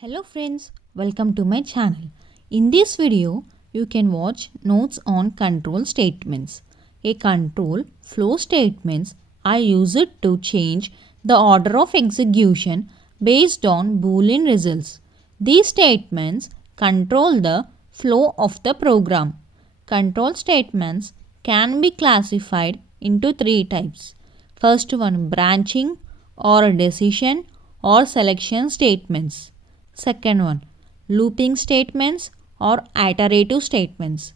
Hello friends, welcome to my channel. In this video, you can watch notes on control statements. A control flow statements are used to change the order of execution based on Boolean results. These statements control the flow of the program. Control statements can be classified into three types. First one, branching or decision or selection statements. Second one, looping statements or iterative statements.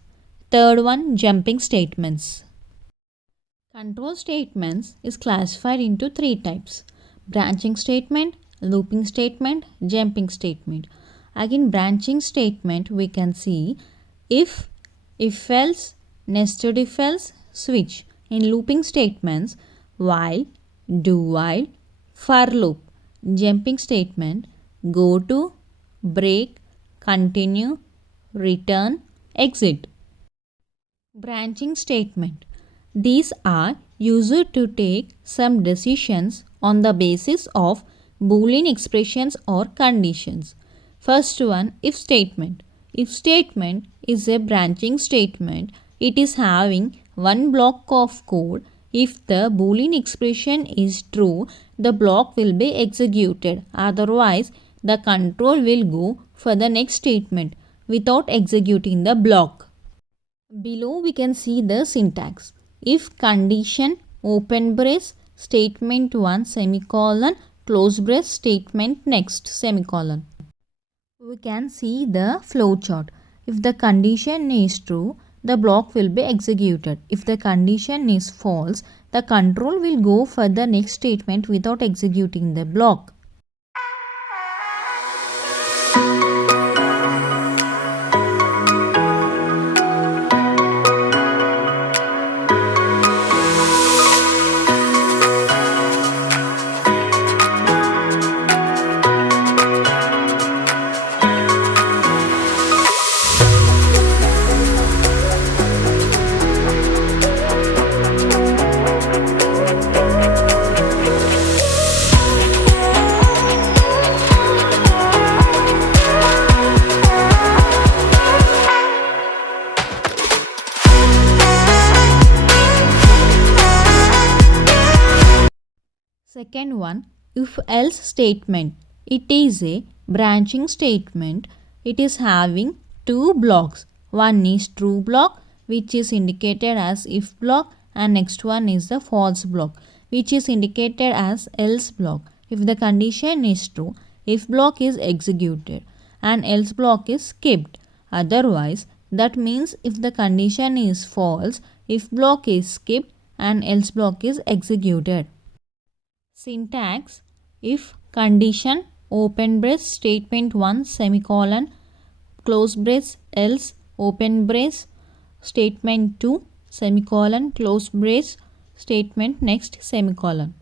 Third one, jumping statements. Control statements is classified into three types: branching statement, looping statement, jumping statement. Again, branching statement we can see if else, nested if else, switch. In looping statements, while, do while, for loop. Jumping statement, go to, break, continue, return, exit. Branching statement. These are used to take some decisions on the basis of Boolean expressions or conditions. First one, if statement. If statement is a branching statement. It is having one block of code. If the Boolean expression is true, the block will be executed. Otherwise, the control will go for the next statement without executing the block. Below we can see the syntax. If condition, open brace, statement 1 semicolon, close brace, statement next semicolon. We can see the flow chart. If the condition is true, the block will be executed. If the condition is false, the control will go for the next statement without executing the block. Second one, if else statement. It is a branching statement. It is having two blocks. One is true block, which is indicated as if block, and next one is the false block, which is indicated as else block. If the condition is true, if block is executed and else block is skipped. Otherwise, that means if the condition is false, if block is skipped and else block is executed. Syntax. If condition, open brace, statement 1 semicolon, close brace, else, open brace, statement 2 semicolon, close brace, statement next semicolon.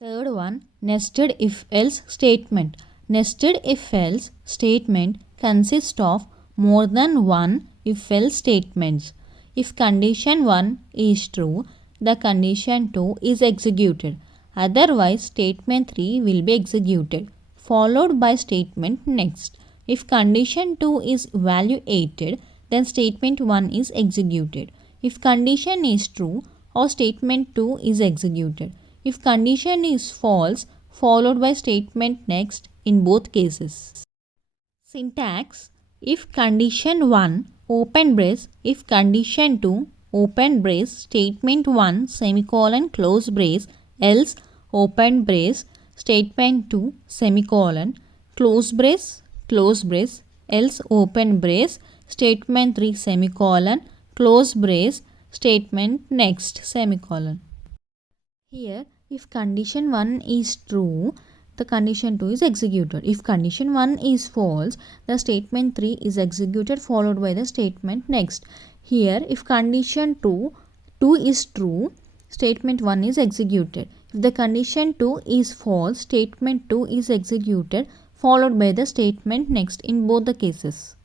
Third one, nested if else statement. Nested if else statement consists of more than one if else statements. If condition 1 is true, the condition 2 is executed. Otherwise, statement 3 will be executed, followed by statement next. If condition 2 is evaluated, then statement 1 is executed. If condition is true, or statement 2 is executed. If condition is false, followed by statement next in both cases. Syntax. If condition 1, open brace, if condition 2, open brace, statement 1 semicolon, close brace, else, open brace, statement 2 semicolon, close brace, close brace, else open brace, statement 3 semicolon, close brace, statement next semicolon. Here, if condition 1 is true, the condition 2 is executed. If condition 1 is false, the statement 3 is executed followed by the statement next. Here, if condition 2 is true, statement 1 is executed. If the condition 2 is false, statement 2 is executed followed by the statement next in both the cases.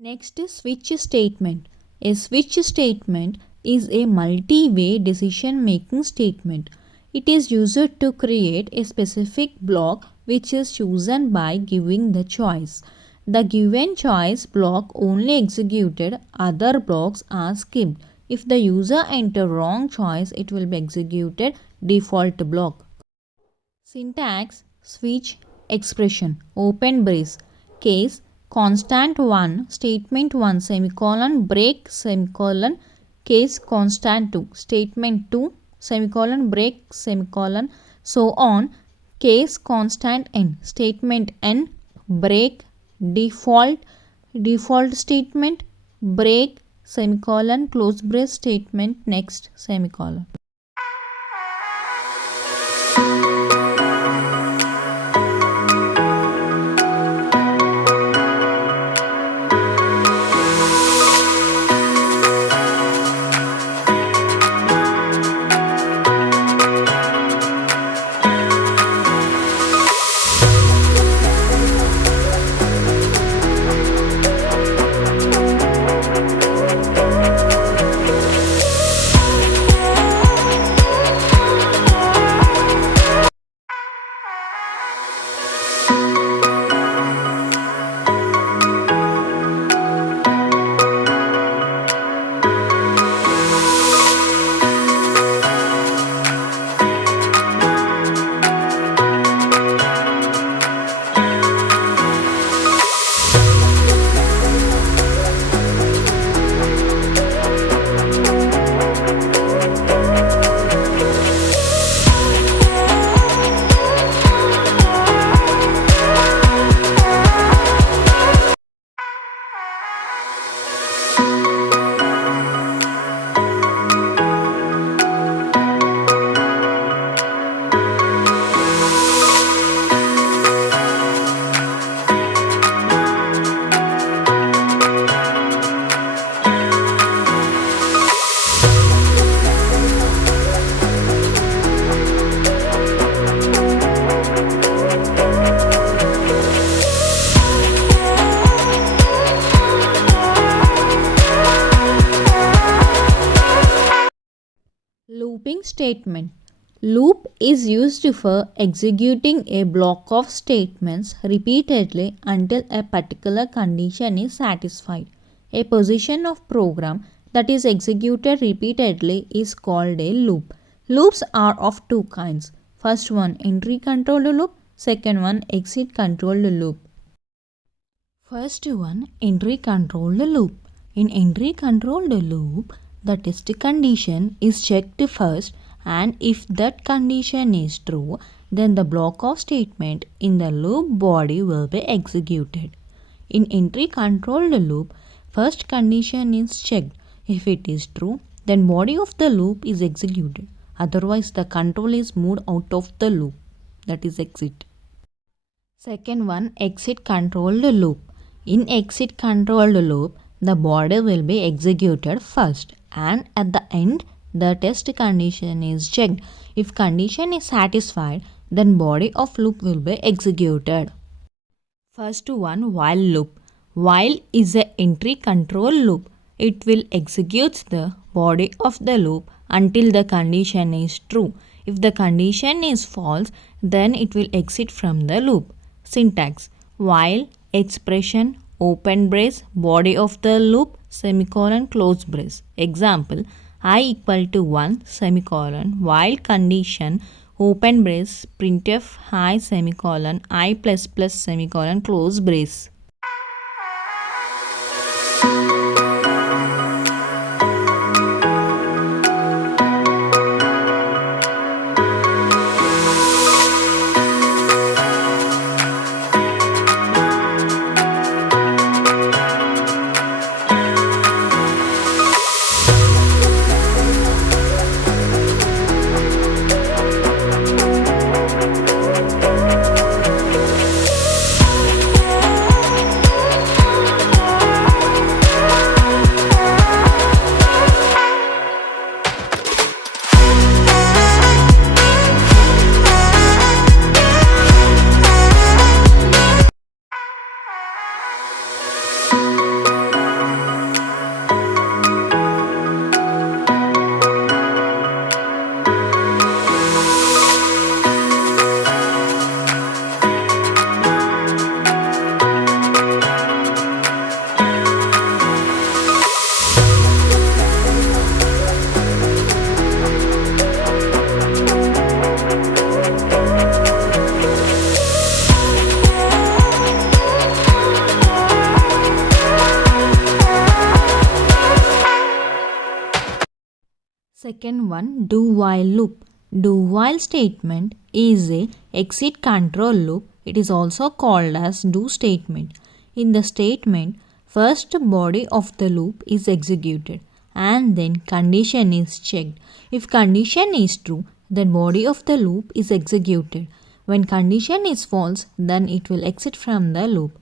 Next is switch statement. A switch statement is a multi-way decision-making statement. It is used to create a specific block which is chosen by giving the choice. The given choice block only executed, other blocks are skipped. If the user enter wrong choice, it will be executed default block. Syntax switch expression open brace case constant 1 statement 1 semicolon break semicolon case constant 2 statement 2 semicolon break semicolon so on case constant n statement n break default statement break semicolon close brace statement next semicolon. Looping statement. Loop is used for executing a block of statements repeatedly until a particular condition is satisfied. A position of program that is executed repeatedly is called a loop. Loops are of two kinds. First one entry controlled loop, second one exit controlled loop. First one entry controlled loop. In entry controlled loop, the test condition is checked first, and if that condition is true, then the block of statement in the loop body will be executed. In entry controlled loop, first condition is checked. If it is true, then body of the loop is executed. Otherwise, the control is moved out of the loop, that is exit. Second one, exit controlled loop. In exit controlled loop, the body will be executed first, and at the end the test condition is checked. If condition is satisfied, then body of loop will be executed. First one, while loop. While is a entry control loop. It will execute the body of the loop until the condition is true. If the condition is false, then it will exit from the loop. Syntax: while expression open brace body of the loop semicolon close brace. Example: I equal to 1 semicolon while condition open brace printf I semicolon I plus plus semicolon close brace. Second one, do while loop. Do while statement is a exit control loop. It is also called as do statement. In the statement, first body of the loop is executed and then condition is checked. If condition is true, then body of the loop is executed. When condition is false, then it will exit from the loop.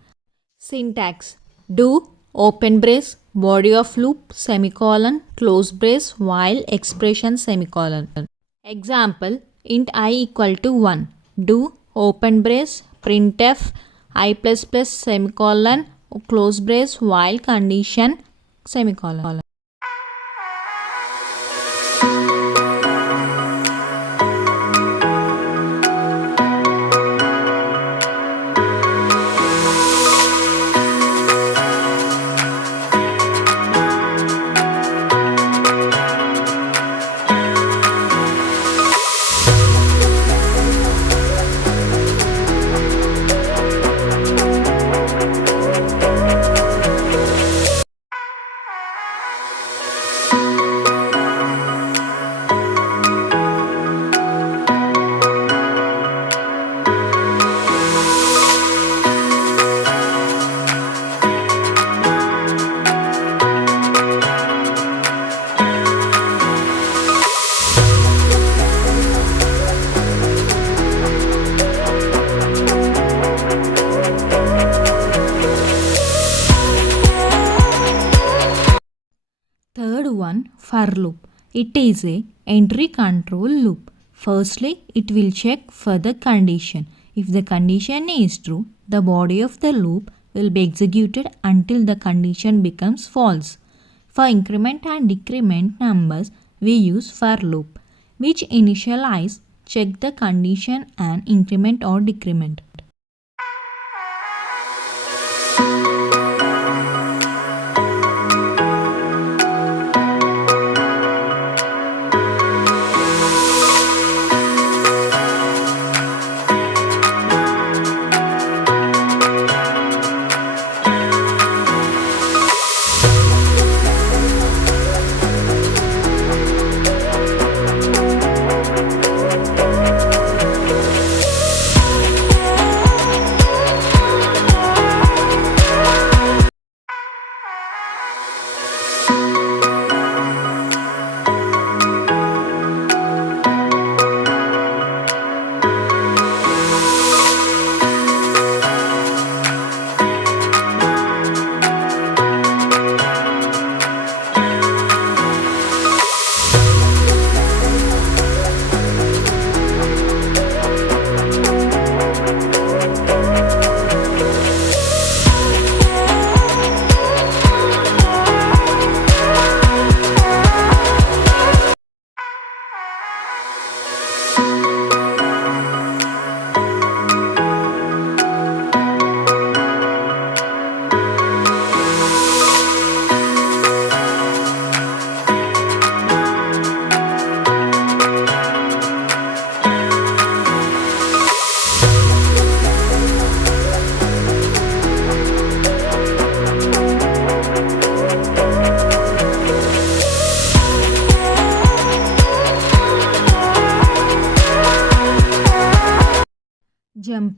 Syntax: do open brace body of loop semicolon close brace while expression semicolon. Example: int I equal to 1. Do open brace printf I plus plus semicolon close brace while condition semicolon. Third one, for loop. It is a entry control loop. Firstly, it will check for the condition. If the condition is true, the body of the loop will be executed until the condition becomes false. For increment and decrement numbers, we use for loop, which initialize, check the condition and increment or decrement.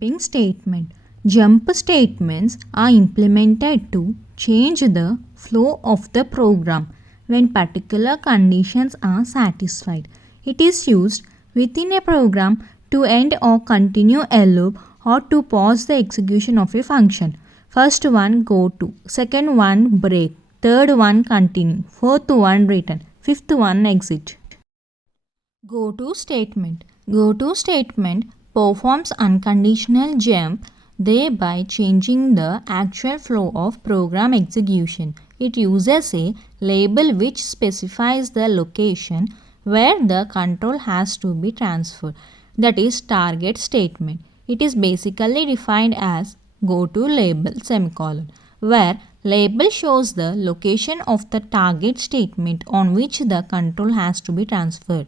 Jumping statement. Jump statements are implemented to change the flow of the program when particular conditions are satisfied. It is used within a program to end or continue a loop or to pause the execution of a function. First one go to, second one break, third one continue, fourth one return, fifth one exit. Go to statement. Go to statement performs unconditional jump, thereby changing the actual flow of program execution. It uses a label which specifies the location where the control has to be transferred, that is target statement. It is basically defined as go to label semicolon, where label shows the location of the target statement on which the control has to be transferred.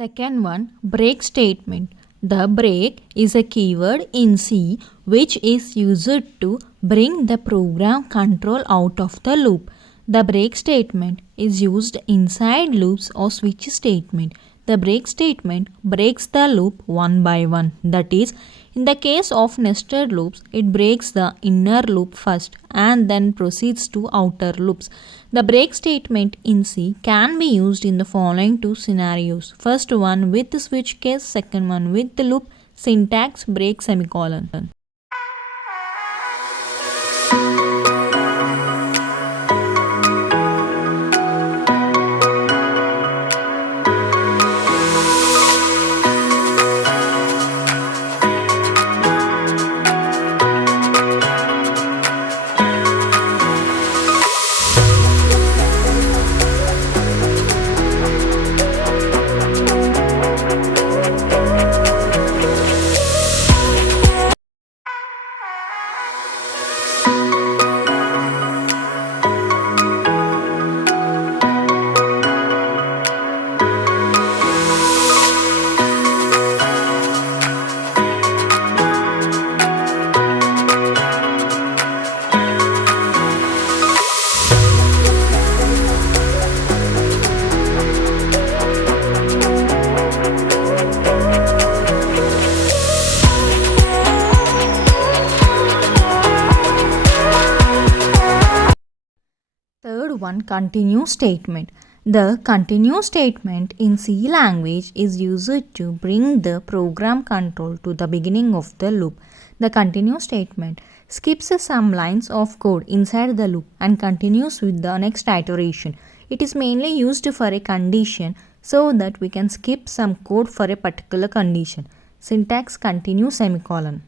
Second one, break statement. The break is a keyword in C which is used to bring the program control out of the loop. The break statement is used inside loops or switch statement. The break statement breaks the loop one by one. That is, in the case of nested loops, it breaks the inner loop first and then proceeds to outer loops. The break statement in C can be used in the following two scenarios. First one with the switch case, second one with the loop. Syntax break semicolon. Third one, continue statement. The continue statement in C language is used to bring the program control to the beginning of the loop. The continue statement skips some lines of code inside the loop and continues with the next iteration. It is mainly used for a condition so that we can skip some code for a particular condition. Syntax continue semicolon.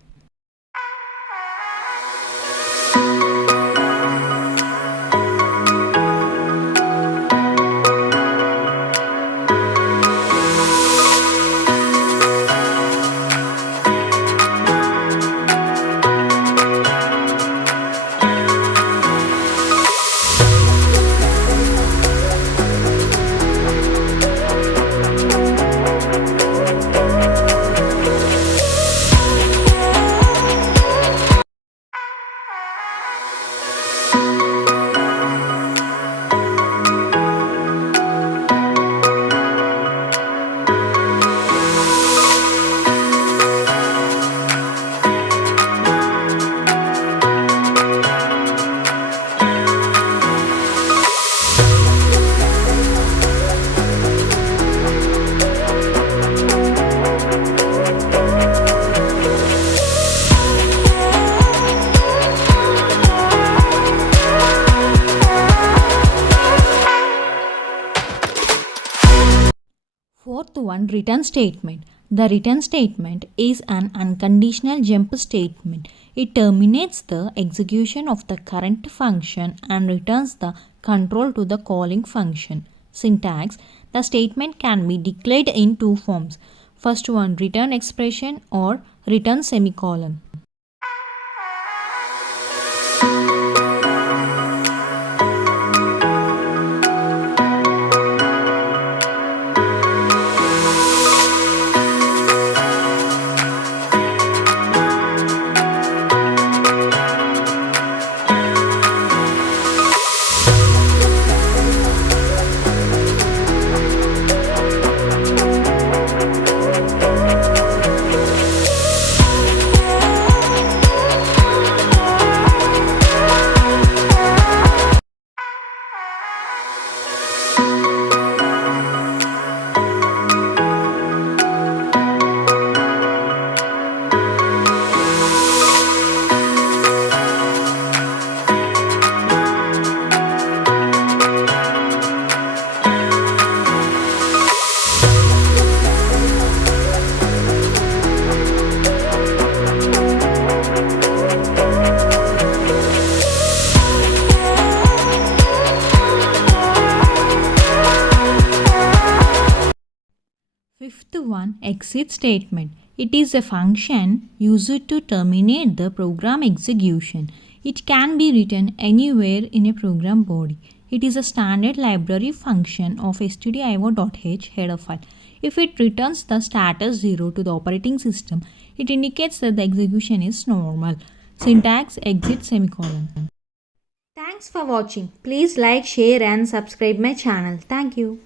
one, return statement. The return statement is an unconditional jump statement. It terminates the execution of the current function and returns the control to the calling function. Syntax: the statement can be declared in two forms. First one, return expression or return semicolon. Fifth one, exit statement. It is a function used to terminate the program execution. It can be written anywhere in a program body. It is a standard library function of stdio.h header file. If it returns the status 0 to the operating system, it indicates that the execution is normal. Syntax: exit semicolon. Thanks for watching. Please like, share and subscribe my channel. Thank you.